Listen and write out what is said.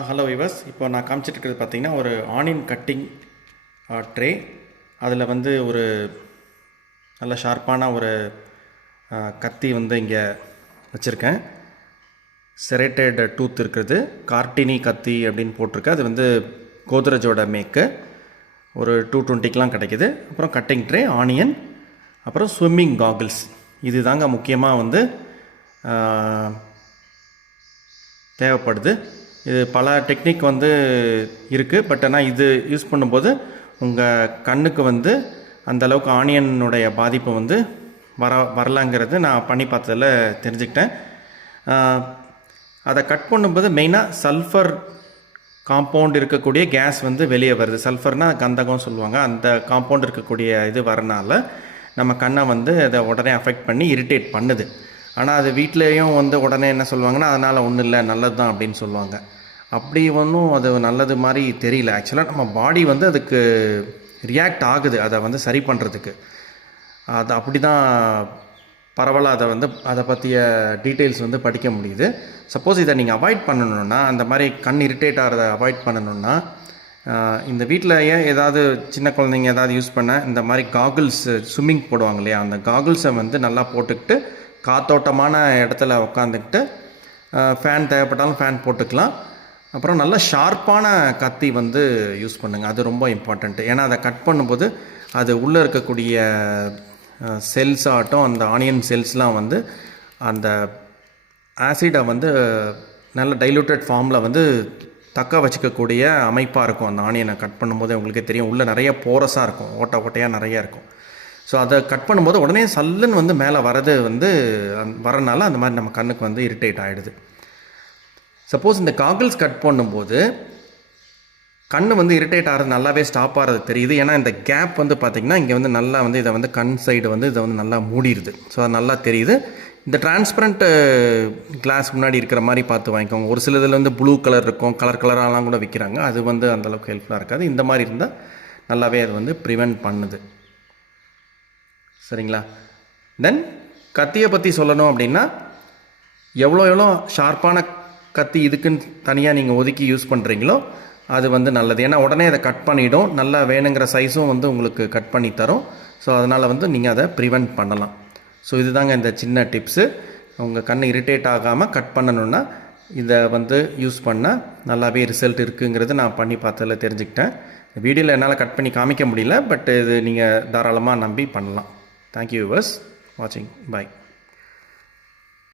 Hello viewers. இப்போ நான் காமிச்சிட்டு இருக்கிறது பார்த்தீங்கன்னா ஒரு ஆனியன் கட்டிங் ட்ரே. அதில் வந்து ஒரு நல்ல ஷார்ப்பான ஒரு கத்தி வந்து இங்கே வச்சுருக்கேன். செரேட்டட் டூத் இருக்கிறது, கார்டினி கத்தி அப்படின்னு போட்டிருக்கு. அது வந்து கோத்ரேஜோட மேக்கு. ஒரு 220 கிடைக்கிது. அப்புறம் கட்டிங் ட்ரே, ஆனியன், அப்புறம் ஸ்விம்மிங் காகிள்ஸ். இது தாங்க முக்கியமாக வந்து தேவைப்படுது. இது பல டெக்னிக் வந்து இருக்குது. பட் ஆனால் இது யூஸ் பண்ணும்போது உங்கள் கண்ணுக்கு வந்து அந்தளவுக்கு ஆனியனுடைய பாதிப்பு வந்து வரலாங்கிறது நான் பண்ணி பார்த்ததில் தெரிஞ்சுக்கிட்டேன். அதை கட் பண்ணும்போது மெயினாக சல்ஃபர் காம்பவுண்ட் இருக்கக்கூடிய கேஸ் வந்து வெளியே வருது. சல்ஃபர்னால் கந்தகம் சொல்லுவாங்க. அந்த காம்பவுண்ட் இருக்கக்கூடிய இது வரனால நம்ம கண்ணை வந்து அதை உடனே அஃபெக்ட் பண்ணி இரிட்டேட் பண்ணுது. ஆனால் அது வீட்லேயும் வந்து உடனே என்ன சொல்லுவாங்கன்னா, அதனால் ஒன்றும் இல்லை, நல்லது தான் அப்படின்னு சொல்லுவாங்க. அப்படி ஒன்றும் அது நல்லது மாதிரி தெரியல. ஆக்சுவலாக நம்ம பாடி வந்து அதுக்கு ரியாக்ட் ஆகுது அதை வந்து சரி பண்ணுறதுக்கு. அது அப்படி தான் பரவலாக அதை பற்றிய டீட்டெயில்ஸ் வந்து படிக்க முடியுது. சப்போஸ் இதை நீங்கள் அவாய்ட் பண்ணணுன்னா, அந்த மாதிரி கண் இரிட்டேட் ஆகிறத அவாய்ட் பண்ணணுன்னா, இந்த வீட்டிலையே ஏதாவது சின்ன குழந்தைங்க ஏதாவது யூஸ் பண்ண இந்த மாதிரி காகிள்ஸ், ஸ்விம்மிங் போடுவாங்க இல்லையா, அந்த காகிள்ஸை வந்து நல்லா போட்டுக்கிட்டு காத்தோட்டமான இடத்துல உட்காந்துக்கிட்டு ஃபேன் தேவைப்பட்டாலும் ஃபேன் போட்டுக்கலாம். அப்புறம் நல்ல ஷார்ப்பான கத்தி வந்து யூஸ் பண்ணுங்கள். அது ரொம்ப இம்பார்ட்டண்ட்டு. ஏன்னா அதை கட் பண்ணும்போது அது உள்ளே இருக்கக்கூடிய செல்ஸ் ஆகட்டும், அந்த ஆனியன் செல்ஸ்லாம் வந்து அந்த ஆசிடை வந்து நல்ல டைலூட்டட் ஃபார்மில் வந்து தக்க வச்சுக்கக்கூடிய அமைப்பாக இருக்கும். அந்த ஆனியனை கட் பண்ணும்போது உங்களுக்கே தெரியும், உள்ளே நிறைய போரஸாக இருக்கும், ஓட்டையாக நிறையா இருக்கும். ஸோ அதை கட் பண்ணும்போது உடனே சல்லுன்னு வந்து மேலே வரது வந்து வரனால அந்த மாதிரி நம்ம கண்ணுக்கு வந்து இரிட்டேட் ஆகிடுது. சப்போஸ் இந்த காகிள்ஸ் கட் பண்ணும்போது கண் வந்து இரிட்டேட் ஆகிறது நல்லாவே ஸ்டாப் ஆகிறது தெரியுது. ஏன்னா இந்த கேப் வந்து பார்த்திங்கன்னா இங்கே வந்து நல்லா வந்து இதை வந்து கண் சைடு வந்து இதை வந்து நல்லா மூடிடுது. ஸோ அது நல்லா தெரியுது. இந்த டிரான்ஸ்பரண்ட் கிளாஸ் முன்னாடி இருக்கிற மாதிரி பார்த்து வாங்கிக்கோங்க. ஒரு சில இதில் வந்து ப்ளூ கலர் இருக்கும், கலராலாம் கூட விற்கிறாங்க. அது வந்து அந்தளவுக்கு ஹெல்ப்ஃபுல்லாக இருக்காது. இந்த மாதிரி இருந்தால் நல்லாவே அது வந்து ப்ரிவெண்ட் பண்ணுது. சரிங்களா? தென் கத்தியை பற்றி சொல்லணும் அப்படின்னா, எவ்வளோ ஷார்ப்பான கத்தி இதுக்குன்னு தனியாக நீங்கள் ஒதுக்கி யூஸ் பண்ணுறீங்களோ அது வந்து நல்லது. ஏன்னா உடனே அதை கட் பண்ணிவிடும். நல்லா வேணுங்கிற சைஸும் வந்து உங்களுக்கு கட் பண்ணி தரும். ஸோ அதனால் வந்து நீங்கள் அதை ப்ரிவெண்ட் பண்ணலாம். ஸோ இதுதாங்க இந்த சின்ன டிப்ஸு. உங்கள் கண் இரிட்டேட் ஆகாமல் கட் பண்ணணுன்னா இதை வந்து யூஸ் பண்ணால் நல்லாவே ரிசல்ட் இருக்குங்கிறது நான் பண்ணி பார்த்ததில் தெரிஞ்சுக்கிட்டேன். வீடியோவில் என்னால் கட் பண்ணி காமிக்க முடியல, பட் இது நீங்கள் தாராளமாக நம்பி பண்ணலாம். Thank you viewers watching. Bye.